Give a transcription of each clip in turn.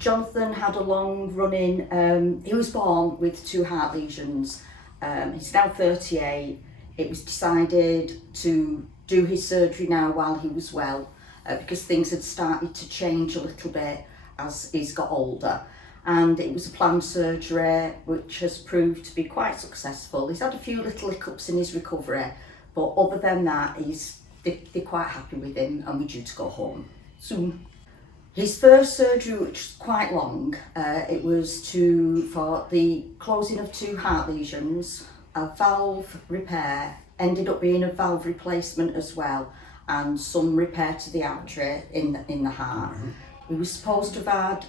Jonathan had a long running, he was born with 2 heart lesions. He's now 38. It was decided to do his surgery now while he was well, because things had started to change a little bit as he's got older. And it was a planned surgery which has proved to be quite successful. He's had a few little hiccups in his recovery, but other than that, they're quite happy with him, and we're due to go home soon. His first surgery, which was quite long, it was for the closing of 2 heart lesions, a valve repair, ended up being a valve replacement as well, and some repair to the artery in the heart. He was supposed to have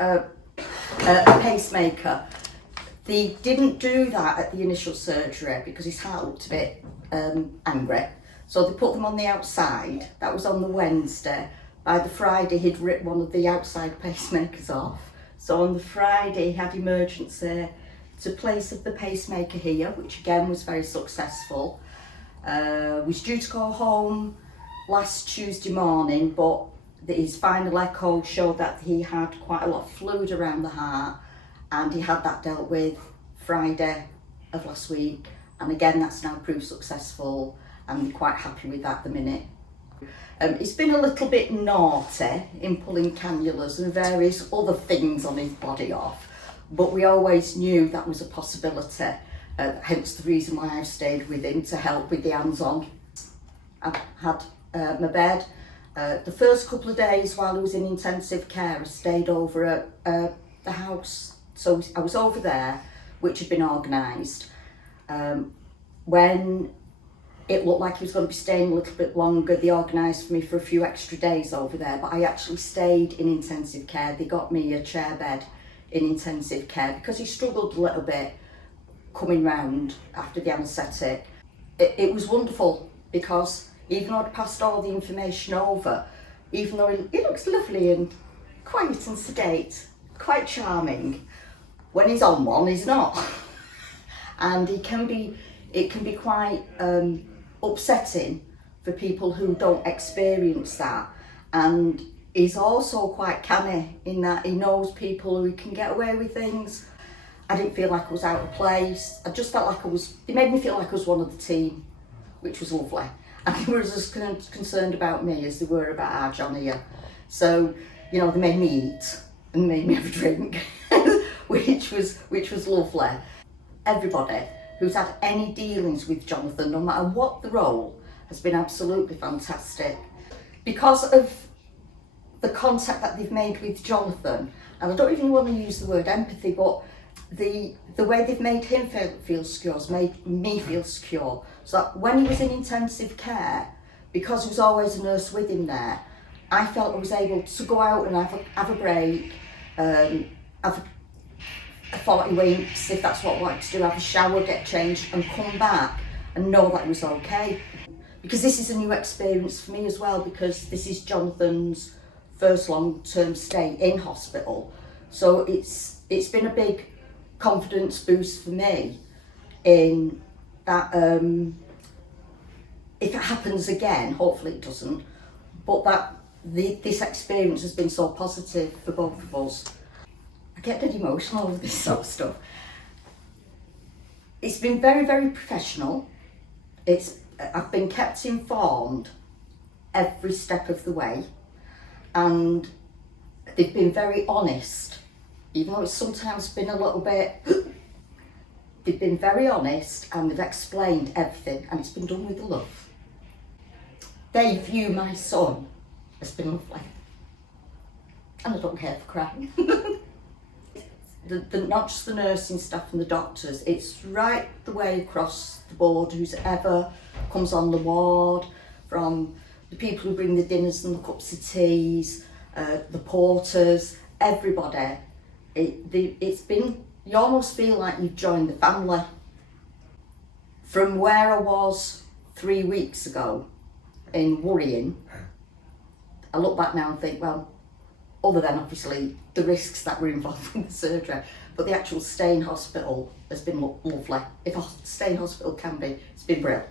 had a pacemaker. They didn't do that at the initial surgery because his heart looked a bit angry. So they put them on the outside. That was on the Wednesday. By the Friday, he'd ripped one of the outside pacemakers off. So on the Friday, he had emergency to place of the pacemaker here, which again was very successful. Was due to go home last Tuesday morning, but his final echo showed that he had quite a lot of fluid around the heart, and he had that dealt with Friday of last week. And again, that's now proved successful, and they're quite happy with that at the minute. He's been a little bit naughty in pulling cannulas and various other things on his body off, but we always knew that was a possibility, hence the reason why I've stayed with him to help with the hands-on. I've had my bed. The first couple of days while he was in intensive care, I stayed over at the house. So I was over there, which had been organised. When it looked like he was going to be staying a little bit longer, they organised for me for a few extra days over there, but I actually stayed in intensive care. They got me a chair bed in intensive care because he struggled a little bit coming round after the anaesthetic. It was wonderful because even though I'd passed all the information over, even though he looks lovely and quiet and sedate, quite charming, when he's on one, he's not. And it can be quite upsetting for people who don't experience that. And he's also quite canny in that he knows people who can get away with things. I didn't feel like I was out of place. I just felt like it made me feel like I was one of the team, which was lovely. And they were as concerned about me as they were about our John here. So, they made me eat and made me have a drink, which was lovely. Everybody who's had any dealings with Jonathan, no matter what the role, has been absolutely fantastic. Because of the contact that they've made with Jonathan, and I don't even want to use the word empathy, but the way they've made him feel secure has made me feel secure. So that when he was in intensive care, because there was always a nurse with him there, I felt I was able to go out and have a break, have a 40 winks, if that's what I wanted to do, have a shower, get changed and come back and know that it was okay. Because this is a new experience for me as well, because this is Jonathan's first long-term stay in hospital. So it's been a big confidence boost for me in that if it happens again, hopefully it doesn't, but that this experience has been so positive for both of us. I get dead emotional with this sort of stuff. It's been very, very professional. I've been kept informed every step of the way, and they've been very honest, even though it's sometimes been a little bit. They've been very honest and they've explained everything, and it's been done with love. They view my son as being lovely, and I don't care for crying. Not just the nursing staff and the doctors, it's right the way across the board, who's ever comes on the ward, from the people who bring the dinners and the cups of teas, the porters, everybody. It's been, you almost feel like you've joined the family. From where I was 3 weeks ago in worrying, I look back now and think, well, other than obviously the risks that were involved in the surgery, but the actual stay in hospital has been lovely. If a stay in hospital can be, it's been brilliant.